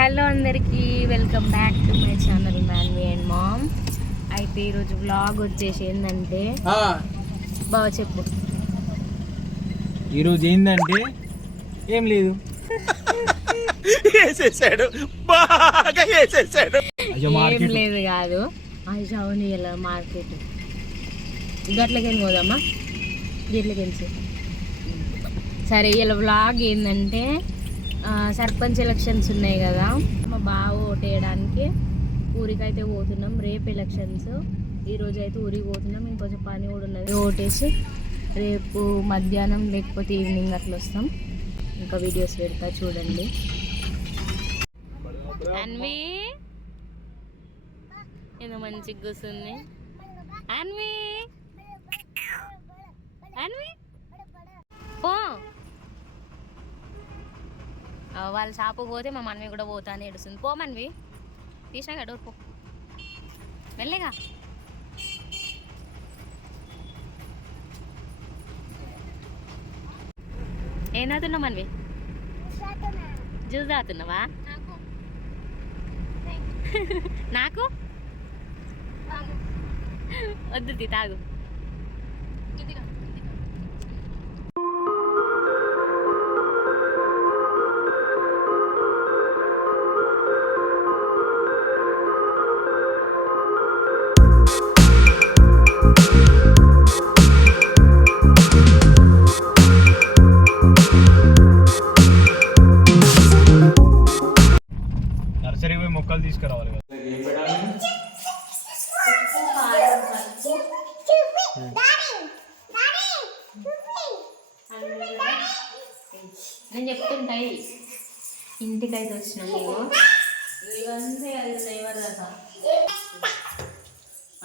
Hello అందరికీ, welcome back to my channel Manvi and mom. అయితే ఈరోజు వ్లాగ్ వచ్చేసి ఏంటంటే బాగా చెప్పు. ఈరోజు ఏంటంటే ఏం లేదు, ఏం లేదు కాదు. అవును, ఇలా మార్కెట్ గట్లకేం పోదామా, గిట్లకెళ్ళి. సరే, ఇలా వ్లాగ్ ఏంటంటే సర్పంచ్ ఎలక్షన్స్ ఉన్నాయి కదా, మా బావ ఓటేయడానికి ఊరికైతే పోతున్నాం. రేపు ఎలక్షన్స్, ఈరోజు అయితే ఊరికి పోతున్నాం. ఇంకొంచెం పని కూడా ఉన్నది. ఓటేసి రేపు మధ్యాహ్నం లేకపోతే ఈవినింగ్ అట్లా వస్తాం. ఇంకా వీడియోస్ పెడతా చూడండి. అన్వి ఏదో మంచిగా కూర్చుంది. అన్వి అన్వి పో. వాళ్ళ షాపు పోతే మా మనవి కూడా పోతా అని ఏడుస్తుంది. పో మనవి, తీసాగా డోర్ పో వెళ్ళేగా. ఏం తాగుతున్నావు మనవి? జ్యూస్ తాగుతున్నావా? నాకు వద్దు, తాగు. నర్సరీ పోయి మొక్కలు తీసుకురావాలి కదా. నేను చెప్తుంటాయి. ఇంటికైతే వచ్చినాం మేము. ఇవంతే అది ఎవరు కదా.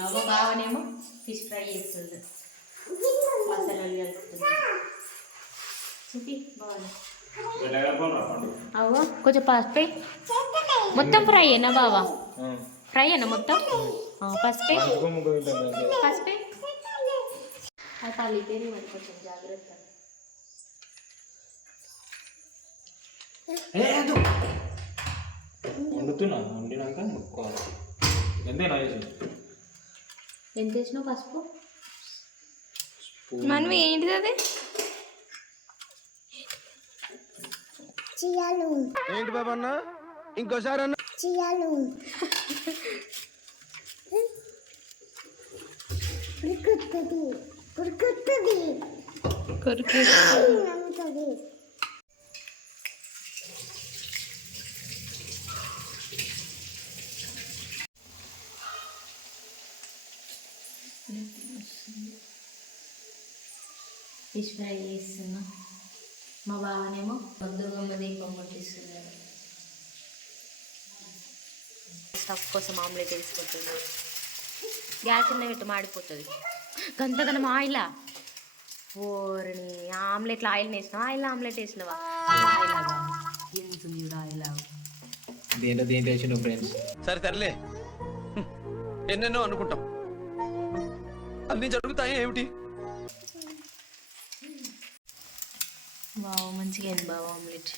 అవ్వ బావనేమో ఫిష్ ఫ్రై చేస్తుంది, మసాలాలు కలుపుతుంది. చూపి బాగా. అవ్వ కొంచెం పసుపే. మొత్తం ఫ్రై అయినా బావా? ఫ్రై అయినా మొత్తం? పసుపే పసుపే. అది పల్లితేనే మరి కొంచెం జాగ్రత్త. వండుతున్నా, వండినాక ముక్కోవాలి. ఎంతేనా ఎంత వేసినావు పసుపు? మనవి ఏంటిది అది? ఏంటి బాబా అన్న, ఇంకోసారి అన్న. ఫిష్ ఫ్రై చేస్తున్నా. మా బావనేమో దుర్గమ్మ దీపం కొట్టిస్తున్నాడు. స్టఫ్ కోసం ఆమ్లెట్ వేసుకుంటుంది. గ్యాస్ ఉన్న పెట్టి మాడిపోతుంది. గంతగనం ఆయిలా? ఓరిని, ఆమ్లెట్లో ఆయిల్ వేసినావా? ఆయిల్ ఆమ్లెట్ వేసినావా? ఆయిలాగా ఎంతుంది చూడు, ఆయిలా. దేంట్లో దేంట్లో వేసిన ఫ్రెండ్స్. సరే తరలే, ఎన్నెన్నో అనుకుంటాం, అన్ని జరుగుతాయి ఏమిటి? బావ మంచిగా అయింది బావ ఆమ్లెట్.